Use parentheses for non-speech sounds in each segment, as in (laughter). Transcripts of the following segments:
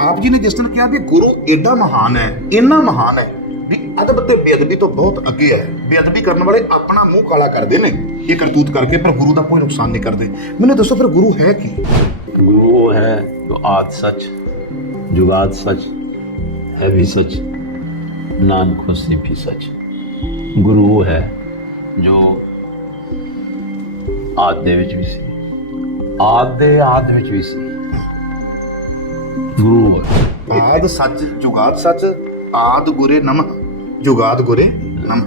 ਆਪ ਜੀ ਨੇ ਜਿਸ ਦਿਨ ਕਿਹਾ ਵੀ ਗੁਰੂ ਐਡਾ ਮਹਾਨ ਹੈ, ਇੰਨਾ ਮਹਾਨ ਹੈ ਵੀ ਅਦਬ ਤੇ ਬੇਅਦਬੀ ਤੋਂ ਬਹੁਤ ਅੱਗੇ ਹੈ। ਬੇਅਦਬੀ ਕਰਨ ਵਾਲੇ ਆਪਣਾ ਮੂੰਹ ਕਾਲਾ ਕਰਦੇ ਨੇ। ਇਹ ਕਰਤੂਤ ਕਰਕੇ ਪਰ ਗੁਰੂ ਦਾ ਕੋਈ ਨੁਕਸਾਨ ਨਹੀਂ ਕਰਦੇ। ਮੈਨੂੰ ਦੱਸੋ ਫਿਰ ਗੁਰੂ ਹੈ ਕੀ? ਗੁਰੂ ਹੈ ਜੋ ਆਦ ਸੱਚ, ਜੁਗਾਦ ਸੱਚ, ਹੈ ਵੀ ਸੱਚ, ਨਾਨਕ ਹੋਸੀ ਵੀ ਸੱਚ। ਗੁਰੂ ਉਹ ਹੈ ਜੋ ਆਦ ਦੇ ਵਿੱਚ ਵੀ ਸੀ। ਆਦ ਦੇ ਆਦ ਵਿੱਚ ਵੀ ਸੀ। ਗੁਰੂ ਆਦ ਸੱਚ ਜੁਗਾਦ ਸੱਚ, ਆਦ ਗੁਰੇ ਨਮ ਜੁਗਾਦ ਗੁਰੇ ਨਮ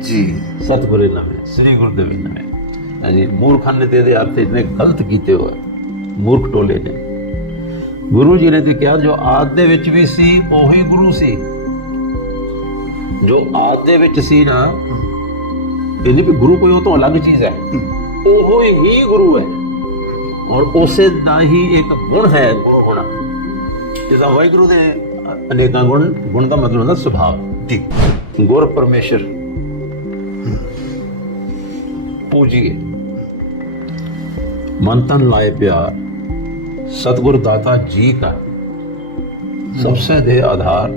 ਜੀ। ਸਤਿਗੁਰੇ ਨਵੇਂ ਸ੍ਰੀ ਗੁਰਦੇਵ ਨਵੇਂ ਹਾਂਜੀ ਮੂਰਖਾਂ ਨੇ ਤੇ ਇਹਦੇ ਅਰਥ ਇਤਨੇ ਗਲਤ ਕੀਤੇ ਹੋਏ। ਮੂਰਖ ਟੋਲੇ ਨੇ। ਗੁਰੂ ਜੀ ਨੇ ਤੇ ਕਿਹਾ, ਜੋ ਆਦ ਦੇ ਵਿੱਚ ਵੀ ਸੀ, ਉਹੀ ਗੁਰੂ ਸੀ। ਜੋ ਆਦ ਦੇ ਵਿੱਚ ਸੀ ਨਾ, ਇਹ ਨਹੀਂ ਵੀ ਗੁਰੂ ਕੋਈ ਉਹ ਤੋਂ ਅਲੱਗ ਚੀਜ਼ ਹੈ। ਉਹ ਹੀ ਗੁਰੂ ਹੈ। ਔਰ ਉਸੇ ਦਾ ਹੀ ਇੱਕ ਗੁਣ ਹੈ ਗੁਰੂ ਹੋਣਾ। ਜਿਦਾ ਵਾਹਿਗੁਰੂ ਦੇ ਅਨੇਕਾਂ ਗੁਣ ਗੁਣ ਦਾ ਮਤਲਬ ਹੁੰਦਾ ਸੁਭਾਅ ਜੀ ਗੁਰ ਪਰਮੇਸ਼ਰ। ਪੂਜੀਏ। ਮਨ ਤਨ ਲਾਏ ਪਿਆਰ ਸਤਗੁਰ ਦਾਤਾ ਜੀ ਦਾ ਸਭਸੇ ਦੇ ਆਧਾਰ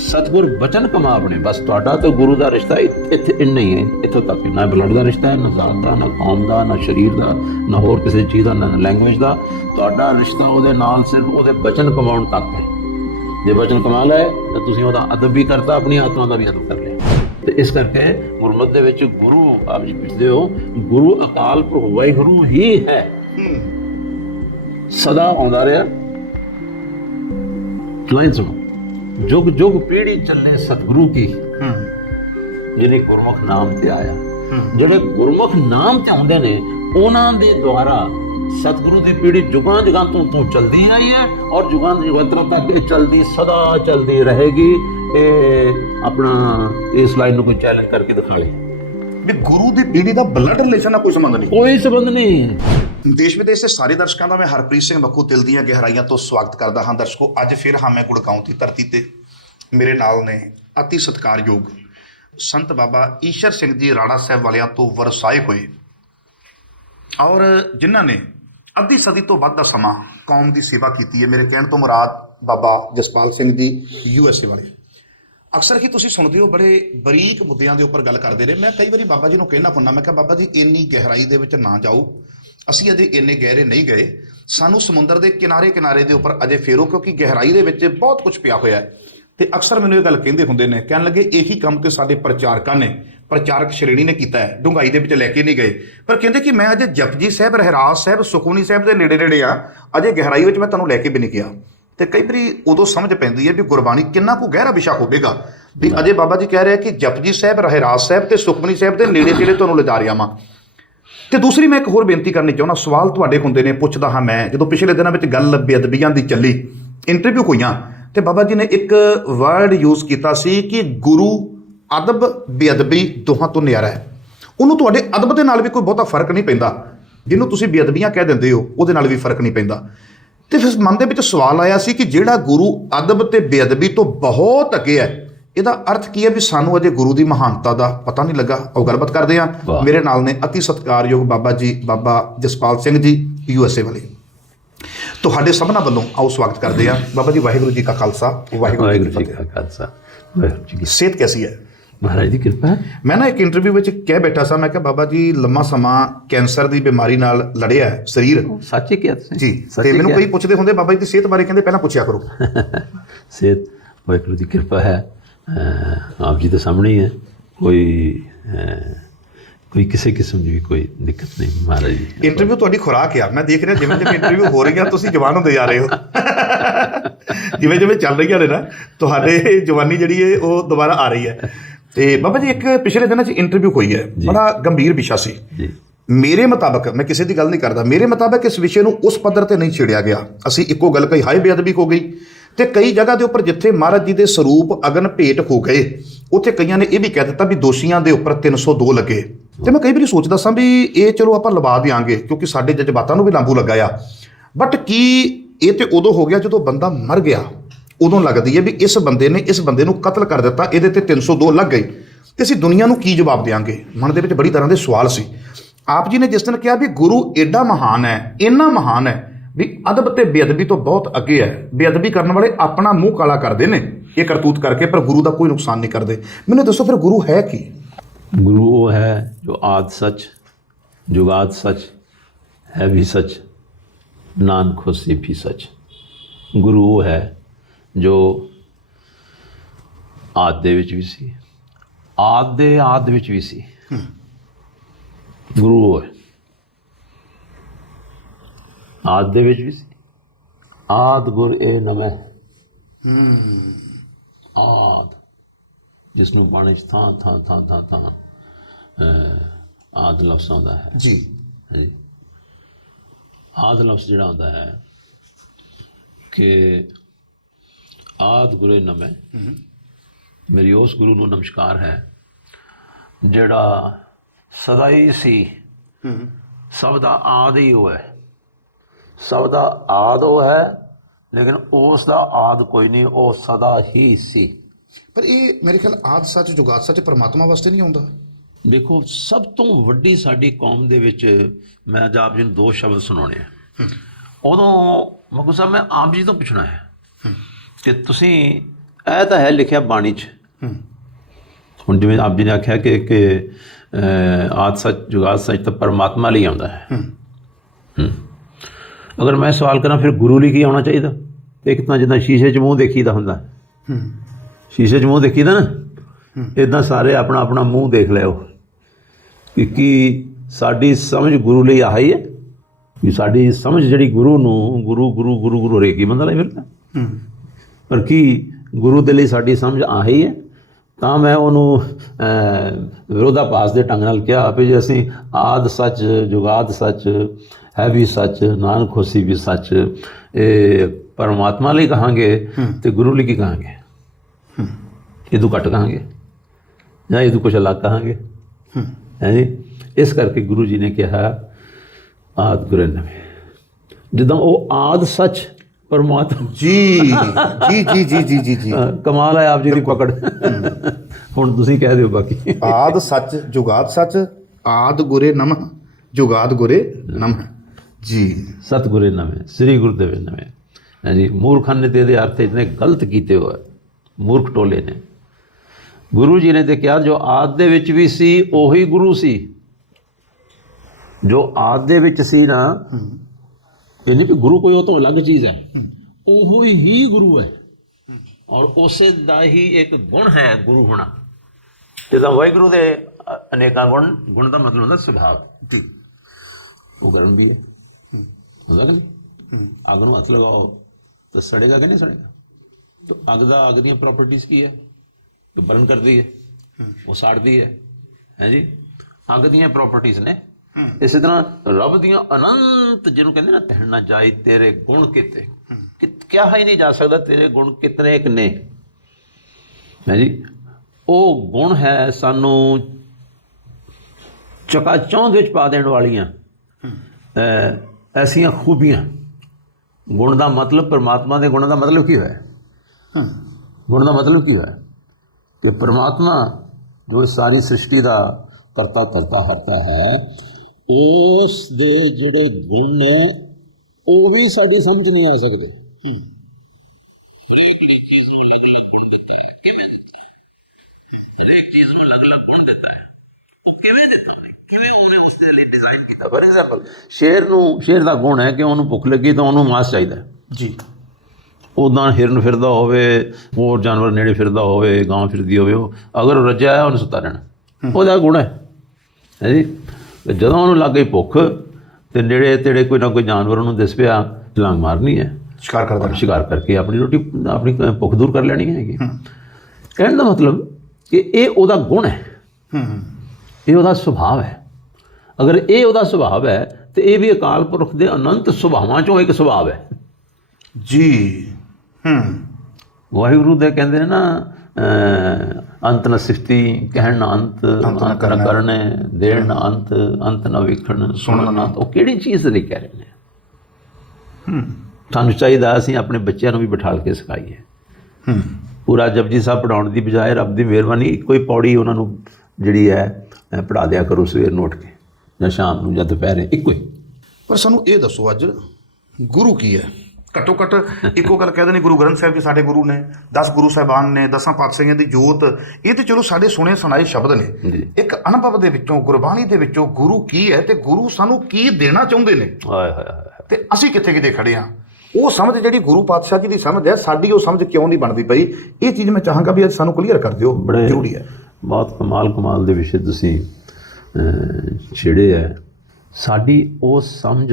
ਸਤਗੁਰ ਬਚਨ ਕਮਾ ਆਪਣੇ ਬਸ ਤੁਹਾਡਾ ਤੇ ਗੁਰੂ ਦਾ ਰਿਸ਼ਤਾ ਇੱਥੇ ਇੰਨਾ ਹੀ ਹੈ। ਇੱਥੋਂ ਤੱਕ ਨਾ ਬਲੱਡ ਦਾ ਰਿਸ਼ਤਾ ਹੈ ਨਾ ਜ਼ਾਤ ਦਾ ਨਾ ਕੌਮ ਦਾ ਨਾ ਸਰੀਰ ਦਾ ਨਾ ਹੋਰ ਕਿਸੇ ਚੀਜ਼ ਦਾ ਨਾ ਲੈਂਗੁਏਜ ਦਾ। ਤੁਹਾਡਾ ਰਿਸ਼ਤਾ ਉਹਦੇ ਨਾਲ ਸਿਰਫ ਉਹਦੇ ਬਚਨ ਕਮਾਉਣ ਤੱਕ ਹੈ। ਜੇ ਬਚਨ ਕਮਾ ਲਏ ਤਾਂ ਤੁਸੀਂ ਉਹਦਾ ਅਦਬ ਵੀ ਕਰਤਾ ਆਪਣੀ ਆਤਮਾ ਦਾ ਵੀ ਅਦਬ ਕਰ ਲਿਆ। ਤੇ ਇਸ ਕਰਕੇ ਗੁਰਮਤਿ ਦੇ ਵਿੱਚ ਗੁਰੂ ਆਪ ਜੀ ਪੁੱਛਦੇ ਹੋ ਗੁਰੂ ਅਕਾਲ ਪੁਰਖ ਵਾਹਿਗੁਰੂ ਹੀ ਹੈ। ਸਦਾ ਆਉਂਦਾ ਰਿਹਾ। ਲਾਈਨ ਸੁਣੋ। ਜੁਗ ਜੁਗ ਪੀੜੀ ਚੱਲੇ ਸਤਿਗੁਰੂ ਕੀ। ਹੂੰ। ਜਿਹਨੇ ਗੁਰਮੁਖ ਨਾਮ ਤੇ ਆਇਆ। ਜਿਹੜੇ ਗੁਰਮੁਖ ਨਾਮ ਤੇ ਆਉਂਦੇ ਨੇ ਉਹਨਾਂ ਦੇ ਦੁਆਰਾ ਸਤਿਗੁਰੂ ਦੀ ਪੀੜੀ ਜੁਗਾਂ ਜੁਗਾਂ ਤੋਂ ਤੋਂ ਚਲਦੀ ਆਈ ਹੈ ਔਰ ਜੁਗਾਂ ਜੁਗਾਂ ਤੱਕ ਇਹ ਚਲਦੀ ਸਦਾ ਚਲਦੀ ਰਹੇਗੀ। ਇਹ ਆਪਣਾ ਇਸ ਲਾਈਨ ਨੂੰ ਕੋਈ ਚੈਲੰਜ ਕਰਕੇ ਦਿਖਾ ਲੇ। ਵੀ ਗੁਰੂ ਦੀ ਪੀੜੀ ਦਾ ਬਲੱਡ ਰਿਲੇਸ਼ਨ ਨਾਲ ਕੋਈ ਸੰਬੰਧ ਨਹੀਂ। ਕੋਈ ਸਬੰਧ ਨਹੀਂ। ਦੇਸ਼ ਵਿਦੇਸ਼ ਦੇ ਸਾਰੇ ਦਰਸ਼ਕਾਂ ਦਾ ਮੈਂ ਹਰਪ੍ਰੀਤ ਸਿੰਘ ਮੱਖੂ ਦਿਲ ਦੀਆਂ ਗਹਿਰਾਈਆਂ ਤੋਂ ਸਵਾਗਤ ਕਰਦਾ ਹਾਂ। ਦਰਸ਼ਕੋ ਅੱਜ ਫਿਰ ਹਾਂ ਮੈਂ ਗੁੜਗਾਉਂ ਦੀ ਧਰਤੀ ਤੇ। ਮੇਰੇ ਨਾਲ ਨੇ ਅਤੀ ਸਤਿਕਾਰਯੋਗ। ਸੰਤ ਬਾਬਾ ਈਸ਼ਰ ਸਿੰਘ ਜੀ ਰਾਣਾ ਸਾਹਿਬ ਵਾਲਿਆਂ ਤੋਂ ਵਰਸਾਏ ਹੋਏ। ਔਰ ਜਿਨ੍ਹਾਂ ਨੇ ਅੱਧੀ ਸਦੀ ਤੋਂ ਵੱਧ ਦਾ ਸਮਾਂ ਕੌਮ ਦੀ ਸੇਵਾ ਕੀਤੀ ਹੈ, ਮੇਰੇ ਕਹਿਣ ਤੋਂ ਮੁਰਾਦ ਬਾਬਾ Jaspal Singh ji, U S A ਵਾਲੇ। ਅਕਸਰ ਕੀ ਤੁਸੀਂ ਸੁਣਦੇ ਹੋ, ਬੜੇ ਬਰੀਕ ਮੁੱਦਿਆਂ ਦੇ ਉੱਪਰ ਗੱਲ ਕਰਦੇ ਨੇ ਮੈਂ ਕਈ ਵਾਰੀ ਬਾਬਾ ਜੀ ਨੂੰ ਕਹਿਣਾ ਹੁੰਦਾ ਮੈਂ ਕਿਹਾ, ਬਾਬਾ ਜੀ, ਇੰਨੀ ਗਹਿਰਾਈ ਦੇ ਵਿੱਚ ਨਾ ਜਾਓ। ਅਸੀਂ ਅਜੇ ਇੰਨੇ ਗਹਿਰੇ ਨਹੀਂ ਗਏ। ਸਾਨੂੰ ਸਮੁੰਦਰ ਦੇ ਕਿਨਾਰੇ ਕਿਨਾਰੇ ਦੇ ਉੱਪਰ ਅਜੇ ਫੇਰੋ, ਕਿਉਂਕਿ ਗਹਿਰਾਈ ਦੇ ਵਿੱਚ ਬਹੁਤ ਕੁਝ ਪਿਆ ਹੋਇਆ ਹੈ। ਤੇ ਅਕਸਰ ਮੈਨੂੰ ਇਹ ਗੱਲ ਕਹਿੰਦੇ ਹੁੰਦੇ ਨੇ ਕਹਿਣ ਲੱਗੇ ਇਹੀ ਕੰਮ ਤੇ ਸਾਡੇ ਪ੍ਰਚਾਰਕਾਂ ਨੇ ਪ੍ਰਚਾਰਕ ਸ਼੍ਰੇਣੀ ਨੇ ਕੀਤਾ ਹੈ ਡੂੰਘਾਈ ਦੇ ਵਿੱਚ ਲੈ ਕੇ ਨਹੀਂ ਗਏ। ਪਰ ਕਹਿੰਦੇ ਕਿ ਮੈਂ ਅਜੇ ਜਪਜੀ ਸਾਹਿਬ ਰਹਿਰਾਸ ਸਾਹਿਬ ਸੁਖਮਨੀ ਸਾਹਿਬ ਦੇ ਨੇੜੇ ਨੇੜੇ ਆ ਅਜੇ ਗਹਿਰਾਈ ਵਿੱਚ ਮੈਂ ਤੁਹਾਨੂੰ ਲੈ ਕੇ ਵੀ ਨਹੀਂ ਗਿਆ। ਤੇ ਕਈ ਵਾਰੀ ਉਦੋਂ ਸਮਝ ਪੈਂਦੀ ਹੈ ਵੀ ਗੁਰਬਾਣੀ ਕਿੰਨਾ ਕੁ ਗਹਿਰਾ ਵਿਸ਼ਾ ਹੋਵੇਗਾ। ਵੀ ਅਜੇ ਬਾਬਾ ਜੀ ਕਹਿ ਰਹੇ ਕਿ ਜਪਜੀ ਸਾਹਿਬ ਰਹਿਰਾਸ ਸਾਹਿਬ ਤੇ ਸੁਖਮਨੀ ਸਾਹਿਬ ਦੇ ਨੇੜੇ ਤੇੜੇ ਤੁਹਾਨੂੰ ਲਿਜਾ ਰਿਹਾ ਵਾਂ। ਤੇ ਦੂਸਰੀ ਮੈਂ ਇੱਕ ਹੋਰ ਬੇਨਤੀ ਕਰਨੀ ਚਾਹੁੰਦਾ ਸਵਾਲ ਤੁਹਾਡੇ ਹੁੰਦੇ ਨੇ ਪੁੱਛਦਾ ਹਾਂ ਮੈਂ ਜਦੋਂ ਪਿਛਲੇ ਦਿਨਾਂ ਵਿੱਚ ਗੱਲ ਬੇਅਦਬੀਆਂ ਦੀ ਚੱਲੀ ਇੰਟਰਵਿਊ ਹੋਈਆਂ ਤੇ ਬਾਬਾ ਜੀ ਨੇ ਇੱਕ ਵਰਡ ਯੂਜ਼ ਕੀਤਾ ਸੀ ਕਿ ਗੁਰੂ ਅਦਬ ਬੇਅਦਬੀ ਦੋਹਾਂ ਤੋਂ ਨਿਆਰਾ ਹੈ। ਉਹਨੂੰ ਤੁਹਾਡੇ ਅਦਬ ਦੇ ਨਾਲ ਵੀ ਕੋਈ ਬਹੁਤਾ ਫ਼ਰਕ ਨਹੀਂ ਪੈਂਦਾ। ਜਿਹਨੂੰ ਤੁਸੀਂ ਬੇਅਦਬੀਆਂ ਕਹਿ ਦਿੰਦੇ ਹੋ ਉਹਦੇ ਨਾਲ ਵੀ ਫ਼ਰਕ ਨਹੀਂ ਪੈਂਦਾ। ਤੇ ਫਿਰ ਮਨ ਦੇ ਵਿੱਚ ਸਵਾਲ ਆਇਆ ਸੀ ਕਿ ਜਿਹੜਾ ਗੁਰੂ ਅਦਬ ਤੇ ਬੇਅਦਬੀ ਤੋਂ ਬਹੁਤ ਅੱਗੇ ਹੈ ਇਹਦਾ ਅਰਥ ਕੀ ਹੈ ਵੀ ਸਾਨੂੰ ਅਜੇ ਗੁਰੂ ਦੀ ਮਹਾਨਤਾ ਦਾ ਪਤਾ ਨਹੀਂ ਲੱਗਾ? ਉਹ ਗੱਲਬਾਤ ਕਰਦੇ ਆ। ਮੇਰੇ ਨਾਲ ਨੇ ਅਤੀ ਸਤਿਕਾਰਯੋਗ ਬਾਬਾ ਜੀ ਬਾਬਾ Jaspal Singh ji U S A ਵਾਲੇ। ਤੁਹਾਡੇ ਸਭਨਾਂ ਵੱਲੋਂ ਆਓ ਸਵਾਗਤ ਕਰਦੇ ਆ ਬਾਬਾ ਜੀ ਵਾਹਿਗੁਰੂ ਜੀ ਕਾ ਖਾਲਸਾ ਵਾਹਿਗੁਰੂ ਜੀ ਕੀ ਫਤਿਹ। ਖਾਲਸਾ ਵਾਹਿਗੁਰੂ ਜੀ ਕੀ ਸਿਹਤ ਕੈਸੀ ਹੈ? ਮਹਾਰਾਜ ਦੀ ਕਿਰਪਾ ਹੈ। ਮੈਂ ਨਾ ਇੱਕ ਇੰਟਰਵਿਊ ਵਿੱਚ ਕਹਿ ਬੈਠਾ ਸਾਂ ਮੈਂ ਕਿਹਾ ਬਾਬਾ ਜੀ ਲੰਮਾ ਸਮਾਂ ਕੈਂਸਰ ਦੀ ਬਿਮਾਰੀ ਨਾਲ ਲੜਿਆ ਹੈ ਸਰੀਰ। ਸੱਚ ਕਿਹਾ ਤੁਸੀਂ। ਜੀ ਤੇ ਮੈਨੂੰ। ਕੋਈ ਪੁੱਛਦੇ ਹੁੰਦੇ ਬਾਬਾ ਜੀ ਦੀ ਸਿਹਤ ਬਾਰੇ ਕਹਿੰਦੇ ਪਹਿਲਾਂ ਪੁੱਛਿਆ ਕਰੋ। (laughs) ਸਿਹਤ ਵਾਹਿਗੁਰੂ ਦੀ ਕਿਰਪਾ ਹੈ। ਆਪ ਜੀ ਦੇ ਸਾਹਮਣੇ ਹੀ ਹੈ। ਕੋਈ ਕੋਈ ਕਿਸੇ ਕਿਸਮ ਦੀ ਵੀ ਕੋਈ ਦਿੱਕਤ ਨਹੀਂ ਮਹਾਰਾਜ ਜੀ। ਇੰਟਰਵਿਊ ਤੁਹਾਡੀ ਖੁਰਾਕ ਆ ਮੈਂ ਦੇਖ ਰਿਹਾ ਜਿਵੇਂ ਜਿਵੇਂ ਇੰਟਰਵਿਊ ਹੋ ਰਹੀਆਂ ਤੁਸੀਂ ਜਵਾਨ ਹੁੰਦੇ ਜਾ ਰਹੇ ਹੋ। ਜਿਵੇਂ ਜਿਵੇਂ ਚੱਲ ਰਹੀਆਂ ਨੇ ਨਾ ਤੁਹਾਡੇ ਜਵਾਨੀ ਜਿਹੜੀ ਹੈ ਉਹ ਦੁਬਾਰਾ ਆ ਰਹੀ ਹੈ। ਤੇ ਬਾਬਾ ਜੀ ਇੱਕ ਪਿਛਲੇ ਦਿਨਾਂ 'ਚ ਇੰਟਰਵਿਊ ਹੋਈ ਹੈ ਬੜਾ ਗੰਭੀਰ ਵਿਸ਼ਾ ਸੀ। ਜੀ। ਮੇਰੇ ਮੁਤਾਬਕ ਮੈਂ ਕਿਸੇ ਦੀ ਗੱਲ ਨਹੀਂ ਕਰਦਾ ਮੇਰੇ ਮੁਤਾਬਕ ਇਸ ਵਿਸ਼ੇ ਨੂੰ ਉਸ ਪੱਧਰ ਤੇ ਨਹੀਂ ਛੇੜਿਆ ਗਿਆ। ਅਸੀਂ ਇੱਕੋ ਗੱਲ ਕਹੀ ਹਾਈ ਬੇਅਦਬੀ ਹੋ ਗਈ। ਤੇ ਕਈ ਜਗ੍ਹਾ ਦੇ ਉੱਪਰ ਜਿੱਥੇ ਮਹਾਰਾਜ ਜੀ ਦੇ ਸਰੂਪ ਅਗਨ ਭੇਟ ਹੋ ਗਏ ਉੱਥੇ ਕਈਆਂ ਨੇ ਇਹ ਵੀ ਕਹਿ ਦਿੱਤਾ ਵੀ ਦੋਸ਼ੀਆਂ ਦੇ ਉੱਪਰ 302 ਲੱਗੇ। ਤੇ ਮੈਂ ਕਈ ਵਾਰੀ ਸੋਚਦਾ ਸਾਂ ਵੀ ਇਹ ਚਲੋ ਆਪਾਂ ਲਵਾ ਦਿਆਂਗੇ, ਕਿਉਂਕਿ ਸਾਡੇ ਜਜ਼ਬਾਤਾਂ ਨੂੰ ਵੀ ਲਾਂਬੂ ਲੱਗਾ ਆ। ਬਟ ਕੀ ਇਹ ਤੇ ਉਦੋਂ ਹੋ ਗਿਆ ਜਦੋਂ ਬੰਦਾ ਮਰ ਗਿਆ? ਉਦੋਂ ਲੱਗਦੀ ਹੈ ਵੀ ਇਸ ਬੰਦੇ ਨੇ ਇਸ ਬੰਦੇ ਨੂੰ ਕਤਲ ਕਰ ਦਿੱਤਾ, ਇਹਦੇ ਤੇ 302 ਲੱਗ ਗਈ ਤੇ ਅਸੀਂ ਦੁਨੀਆ ਨੂੰ ਕੀ ਜਵਾਬ ਦੇਵਾਂਗੇ ਮਨ ਦੇ ਵਿੱਚ ਬੜੀ ਤਰ੍ਹਾਂ ਦੇ ਸਵਾਲ ਸੀ। ਆਪ ਜੀ ਨੇ ਜਿਸ ਦਿਨ ਕਿਹਾ ਵੀ ਗੁਰੂ ਐਡਾ ਮਹਾਨ ਹੈ, ਇੰਨਾ ਮਹਾਨ ਹੈ, ਵੀ ਅਦਬ ਤੇ ਬੇਅਦਬੀ ਤੋਂ ਬਹੁਤ ਅੱਗੇ ਹੈ। ਬੇਅਦਬੀ ਕਰਨ ਵਾਲੇ ਆਪਣਾ ਮੂੰਹ ਕਾਲਾ ਕਰਦੇ ਨੇ। ਇਹ ਕਰਤੂਤ ਕਰਕੇ ਪਰ ਗੁਰੂ ਦਾ ਕੋਈ ਨੁਕਸਾਨ ਨਹੀਂ ਕਰਦੇ। ਮੈਨੂੰ ਦੱਸੋ ਫਿਰ ਗੁਰੂ ਹੈ ਕੀ? गुरु वो है जो आद सच जुगाद सच है भी सच नान खुशी भी सच ਗੁਰੂ ਉਹ ਹੈ ਜੋ ਆਦ ਦੇ ਵਿੱਚ ਵੀ ਸੀ ਆਦ ਦੇ ਆਦ ਵਿੱਚ ਵੀ ਸੀ ਗੁਰੂ ਉਹ ਹੈ ਆਦ ਦੇ ਵਿੱਚ ਵੀ ਸੀ ਆਦ ਗੁਰ ਏ ਨਮੈ ਆਦ ਜਿਸ ਨੂੰ ਬਾਣੀ 'ਚ ਥਾਂ ਥਾਂ ਥਾਂ ਥਾਂ ਥਾਂ ਆਦ ਲਫ਼ਜ਼ ਆਉਂਦਾ ਹੈ। ਜੀ। ਹਾਂਜੀ। ਆਦ ਲਫ਼ਜ਼ ਜਿਹੜਾ ਹੁੰਦਾ ਹੈ ਕਿ ਆਦ ਗੁਰੂ ਨਮੈ। ਮੇਰੀ ਉਸ ਗੁਰੂ ਨੂੰ ਨਮਸਕਾਰ ਹੈ ਜਿਹੜਾ ਸਦਾ ਹੀ। ਸੀ ਸਭ ਦਾ ਆਦ ਹੀ ਉਹ ਹੈ। ਸਭ ਦਾ ਆਦ ਉਹ ਹੈ ਲੇਕਿਨ ਉਸ ਦਾ ਆਦ ਕੋਈ ਨਹੀਂ ਉਹ ਸਦਾ ਹੀ ਸੀ। ਪਰ ਇਹ ਮੇਰੇ ਖਿਆਲ ਆਦ ਸੱਚ ਜੁਗਾਦ ਸੱਚ ਪਰਮਾਤਮਾ ਵਾਸਤੇ ਨਹੀਂ ਆਉਂਦਾ। ਦੇਖੋ ਸਭ ਤੋਂ ਵੱਡੀ ਸਾਡੀ ਕੌਮ ਦੇ ਵਿੱਚ ਮੈਂ ਅੱਜ ਆਪ ਜੀ ਨੂੰ ਦੋ ਸ਼ਬਦ ਸੁਣਾਉਣੇ ਆ। ਉਦੋਂ ਮਗੂ ਸਾਹਿਬ ਮੈਂ ਆਪ ਜੀ ਤੋਂ ਪੁੱਛਣਾ ਹੈ ਕਿ ਤੁਸੀਂ ਇਹ ਤਾਂ ਹੈ ਲਿਖਿਆ ਬਾਣੀ 'ਚ। ਹੁਣ ਜਿਵੇਂ ਆਪ ਜੀ ਨੇ ਆਖਿਆ ਕਿ ਕਿ ਆਦ ਸੱਚ ਜੁਗਾਦ ਸੱਚ ਤਾਂ ਪਰਮਾਤਮਾ ਲਈ ਆਉਂਦਾ ਹੈ। ਹੂੰ। ਅਗਰ ਮੈਂ ਸਵਾਲ ਕਰਾਂ ਫਿਰ ਗੁਰੂ ਲਈ ਕੀ ਆਉਣਾ ਚਾਹੀਦਾ? ਇੱਕ ਤਾਂ ਜਿੱਦਾਂ ਸ਼ੀਸ਼ੇ 'ਚ ਮੂੰਹ ਦੇਖੀਦਾ ਹੁੰਦਾ। ਸ਼ੀਸ਼ੇ 'ਚ ਮੂੰਹ ਦੇਖੀਦਾ ਨਾ? ਇਦਾਂ ਸਾਰੇ ਆਪਣਾ ਆਪਣਾ ਮੂੰਹ ਦੇਖ ਲਿਓ ਕਿ ਕੀ ਸਾਡੀ ਸਮਝ ਗੁਰੂ ਲਈ ਆਹੀ ਹੈ? ਵੀ ਸਾਡੀ ਸਮਝ ਜਿਹੜੀ ਗੁਰੂ ਨੂੰ ਗੁਰੂ ਗੁਰੂ ਗੁਰੂ ਗੁਰੂ ਰੇਕੀ ਬੰਦਾ ਲਈ ਫਿਰਦਾ? ਪਰ ਕੀ ਗੁਰੂ ਦੇ ਲਈ ਸਾਡੀ ਸਮਝ ਆਹੀ ਹੈ? ਤਾਂ ਮੈਂ ਉਹਨੂੰ ਅਹ, ਵਿਰੋਧਾਭਾਸ ਦੇ ਢੰਗ ਨਾਲ ਕਿਹਾ ਵੀ ਜੇ ਅਸੀਂ ਆਦ ਸੱਚ ਜੁਗਾਦ ਸੱਚ ਹੈ ਵੀ ਸੱਚ ਨਾਨਕ ਖੁਸ਼ੀ ਵੀ ਸੱਚ ਇਹ ਪਰਮਾਤਮਾ ਲਈ ਕਹਾਂਗੇ ਤੇ ਗੁਰੂ ਲਈ ਕੀ ਕਹਾਂਗੇ? ਤੋਂ ਘੱਟ ਕਹਾਂਗੇ। ਜਾਂ ਤੋਂ ਕੁਛ ਅਲੱਗ ਕਹਾਂਗੇ। ਹੈ। ਜੀ? ਇਸ ਕਰਕੇ ਗੁਰੂ ਜੀ ਨੇ ਕਿਹਾ ਆਦ ਗੁਰੂ ਨਵੇਂ ਜਦੋਂ ਉਹ ਆਦ ਸੱਚ ਪਰਮਾਤਮਾ। ਜੀ ਜੀ ਜੀ ਜੀ ਜੀ ਜੀ ਜੀ। ਕਮਾਲ ਹੈ ਆਪ ਜੀ ਦੀ ਪਕੜ। ਹੁਣ ਤੁਸੀਂ ਕਹਿ ਦਿਓ ਬਾਕੀ। ਆਦ ਸੱਚ ਜੁਗਾਦ ਸੱਚ ਆਦ ਗੁਰੇ ਨਮः ਜੁਗਾਦ ਗੁਰੇ ਨਮः ਜੀ। ਸਤਿਗੁਰੇ ਨਵੇਂ ਸ੍ਰੀ ਗੁਰਦੇਵ ਨਵੇਂ। ਹਾਂਜੀ ਮੂਰਖਾਂ ਨੇ ਤੇ ਇਹਦੇ ਅਰਥ ਇਤਨੇ ਗਲਤ ਕੀਤੇ ਹੋਏ। ਮੂਰਖ ਟੋਲੇ ਨੇ। ਗੁਰੂ ਜੀ ਨੇ ਤੇ ਕਿਹਾ ਜੋ ਆਦ ਦੇ ਵਿੱਚ ਵੀ ਸੀ ਉਹੀ ਗੁਰੂ ਸੀ। ਜੋ ਆਦ ਦੇ ਵਿੱਚ ਸੀ ਨਾ ਇਹ ਨਹੀਂ ਵੀ ਗੁਰੂ ਕੋਈ ਉਹ ਤੋਂ ਅਲੱਗ ਚੀਜ਼ ਹੈ। ਉਹ ਹੀ ਗੁਰੂ ਹੈ। ਔਰ ਉਸੇ ਦਾ ਹੀ ਇੱਕ ਗੁਣ ਹੈ ਗੁਰੂ ਹੋਣਾ। ਜਿਹਦਾ ਵਾਹਿਗੁਰੂ ਦੇ ਅਨੇਕਾਂ ਗੁਣ ਗੁਣ ਦਾ ਮਤਲਬ ਹੁੰਦਾ ਸੁਭਾਅ। ਜੀ। ਉਹ ਗਰਮ ਵੀ ਹੈ। ਹੁੰਦਾ ਕਿ ਅੱਗ ਨੂੰ ਹੱਥ ਲਗਾਓ ਤਾਂ ਸੜੇਗਾ ਕਿ ਨਹੀਂ ਸੜੇਗਾ? ਤਾਂ ਅੱਗ ਦਾ ਅੱਗ ਦੀਆਂ ਪ੍ਰਾਪਰਟੀਆਂ ਕੀ ਹੈ? ਕਿ ਬਰਨ ਕਰਦੀ ਹੈ ਉਹ ਸਾੜਦੀ ਹੈ। ਹੈ ਜੀ? ਅੱਗ ਦੀਆਂ ਪ੍ਰਾਪਰਟੀਆਂ ਨੇ। ਇਸੇ ਤਰ੍ਹਾਂ ਰੱਬ ਦੀਆਂ ਅਨੰਤ ਜਿਹਨੂੰ ਕਹਿੰਦੇ ਨਾ ਕਹਿਣ ਨਾ ਜਾਏ ਤੇਰੇ ਗੁਣ ਕਿਤੇ। ਕਿ ਕਿਹਾ ਹੀ ਨਹੀਂ ਜਾ ਸਕਦਾ ਤੇਰੇ ਗੁਣ ਕਿਤਨੇ ਇੱਕ ਨੇ। ਹੈ ਜੀ? ਉਹ ਗੁਣ ਹੈ ਸਾਨੂੰ ਚਕਾ ਚੌਂਦ ਵਿੱਚ ਪਾ ਦੇਣ ਵਾਲੀਆਂ ਐਸੀਆਂ ਖੂਬੀਆਂ। ਗੁਣ ਦਾ ਮਤਲਬ ਪਰਮਾਤਮਾ ਦੇ ਗੁਣ ਦਾ ਮਤਲਬ ਕੀ ਹੋਇਆ? ਗੁਣ ਦਾ ਮਤਲਬ ਕੀ ਹੋਇਆ? ਕਿ ਪਰਮਾਤਮਾ ਜੋ ਸਾਰੀ ਸ੍ਰਿਸ਼ਟੀ ਦਾ ਕਰਤਾ ਕਰਤਾ ਹਰਤਾ ਹੈ ਉਸ ਦੇ ਜਿਹੜੇ ਗੁਣ ਨੇ ਉਹ ਵੀ ਸਾਡੀ ਸਮਝ ਨਹੀਂ ਆ ਸਕਦੇ। ਹਰੇਕ ਜਿਹੜੀ ਚੀਜ਼ ਨੂੰ ਅਲੱਗ-ਅਲੱਗ ਗੁਣ ਦਿੱਤਾ ਹੈ ਕਿਵੇਂ ਦਿੱਤਾ ਹੈ? ਹਰੇਕ ਚੀਜ਼ ਨੂੰ ਅਲੱਗ-ਅਲੱਗ ਗੁਣ ਦਿੱਤਾ ਹੈ। ਉਹ ਕਿਵੇਂ ਦਿੱਤਾ ਹੈ ਕਿਵੇਂ ਉਹਨੇ ਉਸ ਦੇ ਲਈ ਡਿਜ਼ਾਈਨ ਕੀਤਾ? ਐਗਜ਼ਾਮਪਲ ਸ਼ੇਰ ਨੂੰ ਸ਼ੇਰ ਦਾ ਗੁਣ ਹੈ ਕਿ ਉਹਨੂੰ ਭੁੱਖ ਲੱਗੀ ਤਾਂ ਉਹਨੂੰ ਮਾਸ ਚਾਹੀਦਾ ਹੈ। ਜੀ। ਉਦਾਂ ਹਿਰਨ ਫਿਰਦਾ ਹੋਵੇ ਹੋਰ ਜਾਨਵਰ ਨੇੜੇ ਫਿਰਦਾ ਹੋਵੇ ਗਾਂ ਫਿਰਦੀ ਹੋਵੇ ਉਹ ਅਗਰ ਰੱਜਿਆ ਹੈ ਉਹਨੂੰ ਸੁੱਤਾ ਰਹਿਣਾ। ਉਹਦਾ ਗੁਣ ਹੈ। ਹੈ ਜੀ? ਤੇ ਜਦੋਂ ਉਹਨੂੰ ਲੱਗ ਗਈ ਭੁੱਖ ਤੇ ਨੇੜੇ ਤੇੜੇ ਕੋਈ ਨਾ ਕੋਈ ਜਾਨਵਰ ਉਹਨੂੰ ਦਿਸ ਪਿਆ ਛਲਾਂਗ ਮਾਰਨੀ ਹੈ। ਸ਼ਿਕਾਰ ਕਰਦਾ ਸ਼ਿਕਾਰ ਕਰਕੇ ਆਪਣੀ ਰੋਟੀ ਆਪਣੀ ਭੁੱਖ ਦੂਰ ਕਰ ਲੈਣੀ ਹੈਗੀ। ਕਹਿਣ ਦਾ ਮਤਲਬ ਕਿ ਇਹ ਉਹਦਾ ਗੁਣ ਹੂੰ। ਇਹ ਉਹਦਾ ਸੁਭਾਅ ਹੈ। ਅਗਰ ਇਹ ਉਹਦਾ ਸੁਭਾਅ ਹੈ ਤੇ ਇਹ ਵੀ ਅਕਾਲ ਪੁਰਖ ਦੇ ਅਨੰਤ ਸੁਭਾਵਾਂ ਚੋਂ ਇੱਕ ਸੁਭਾਅ ਹੈ। ਜੀ। ਹੂੰ। ਵਾਹਿਗੁਰੂ ਦੇ ਕਹਿੰਦੇ ਨੇ ਨਾ ਅੰਤ ਨ ਸਿਫਤੀ ਕਹਿਣ ਨਾ ਅੰਤ ਅੰਤ ਨ ਕਰਨੇ। ਦੇਣ ਨਾ ਅੰਤ ਅੰਤ ਨ ਵੇਖਣ ਸੁਣਨ ਨਾ ਅੰਤ। ਉਹ ਕਿਹੜੀ ਚੀਜ਼ ਲਈ ਕਹਿ ਰਹੇ ਨੇ? ਸਾਨੂੰ ਚਾਹੀਦਾ ਅਸੀਂ ਆਪਣੇ ਬੱਚਿਆਂ ਨੂੰ ਵੀ ਬਿਠਾਲ ਕੇ ਸਿਖਾਈਏ। ਹੂੰ। ਪੂਰਾ ਜਪਜੀ ਸਾਹਿਬ ਪੜਾਉਣ ਦੀ ਬਜਾਏ ਰੱਬ ਦੀ ਮਿਹਰਬਾਨੀ ਇੱਕੋ ਹੀ ਪੌੜੀ ਉਹਨਾਂ ਨੂੰ ਜਿਹੜੀ ਹੈ ਪੜਾ ਦਿਆ ਕਰੋ ਸਵੇਰ ਨੂੰ ਉੱਠ ਕੇ ਜਾਂ ਸ਼ਾਮ ਨੂੰ ਜਾਂ ਦੁਪਹਿਰੇ ਇੱਕੋ ਹੀ। ਪਰ ਸਾਨੂੰ ਇਹ ਦੱਸੋ ਅੱਜ ਗੁਰੂ ਕੀ ਹੈ? ਘੱਟੋ ਘੱਟ ਇੱਕੋ ਗੱਲ ਕਹਿ ਦੇਣੀ ਗੁਰੂ ਗ੍ਰੰਥ ਸਾਹਿਬ ਜੀ ਸਾਡੇ ਗੁਰੂ ਨੇ 10 ਗੁਰੂ ਸਾਹਿਬਾਨ ਨੇ ਦਸਾਂ ਪਾਤਸ਼ਾਹੀਆਂ ਦੀ ਜੋਤ। ਇਹ ਤੇ ਚਲੋ ਸਾਡੇ ਸੁਣੇ ਸੁਣਾਏ ਸ਼ਬਦ ਨੇ। ਇੱਕ ਅਨੁਭਵ ਦੇ ਵਿੱਚੋਂ ਗੁਰਬਾਣੀ ਦੇ ਵਿੱਚੋਂ ਗੁਰੂ ਕੀ ਹੈ ਤੇ ਗੁਰੂ ਸਾਨੂੰ ਕੀ ਦੇਣਾ ਚਾਹੁੰਦੇ ਨੇ? ਹਾਏ ਹਾਏ ਹਾਏ ਤੇ ਅਸੀਂ ਕਿੱਥੇ ਕਿਤੇ ਖੜੇ ਆ ਉਹ ਸਮਝ ਜਿਹੜੀ ਗੁਰੂ ਪਾਤਸ਼ਾਹ ਜੀ ਦੀ ਸਮਝ ਹੈ ਸਾਡੀ ਉਹ ਸਮਝ ਕਿਉਂ ਨਹੀਂ ਬਣਦੀ ਪਈ? ਇਹ ਚੀਜ਼ ਮੈਂ ਚਾਹਾਂਗਾ ਵੀ ਅੱਜ ਸਾਨੂੰ ਕਲੀਅਰ ਕਰ ਦਿਓ ਬੜੇ ਜ਼ਰੂਰੀ ਹੈ। ਬਹੁਤ ਕਮਾਲ ਕਮਾਲ ਦੇ ਵਿਸ਼ੇ ਤੁਸੀਂ ਛੇੜੇ ਹੈ। ਸਾਡੀ ਉਹ ਸਮਝ